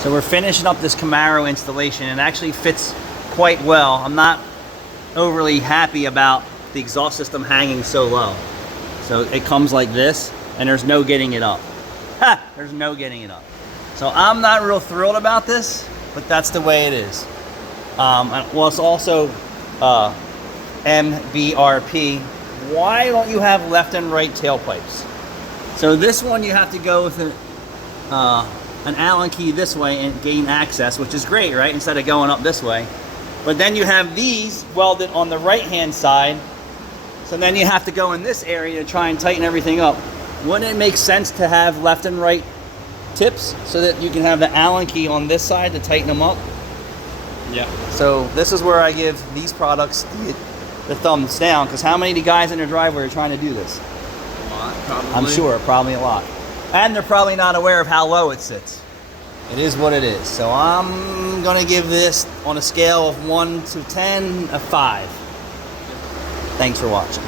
So we're finishing up this Camaro installation. It actually fits quite well. I'm not overly happy about the exhaust system hanging so low. So it comes like this, and there's no getting it up. Ha! There's no getting it up. So I'm not real thrilled about this, but that's the way it is. Well, it's also Mbrp. Why don't you have left and right tailpipes? So this one you have to go with an Allen key this way and gain access, which is great, right? Instead of going up this way. But then you have these welded on the right hand side. So then you have to go in this area to try and tighten everything up. Wouldn't it make sense to have left and right tips so that you can have the Allen key on this side to tighten them up? Yeah. So this is where I give these products the thumbs down, because how many guys in their driveway are trying to do this? A lot, probably. I'm sure, probably a lot. And they're probably not aware of how low it sits. It is what it is. So I'm gonna give this, on a scale of 1 to 10, a 5. Thanks for watching.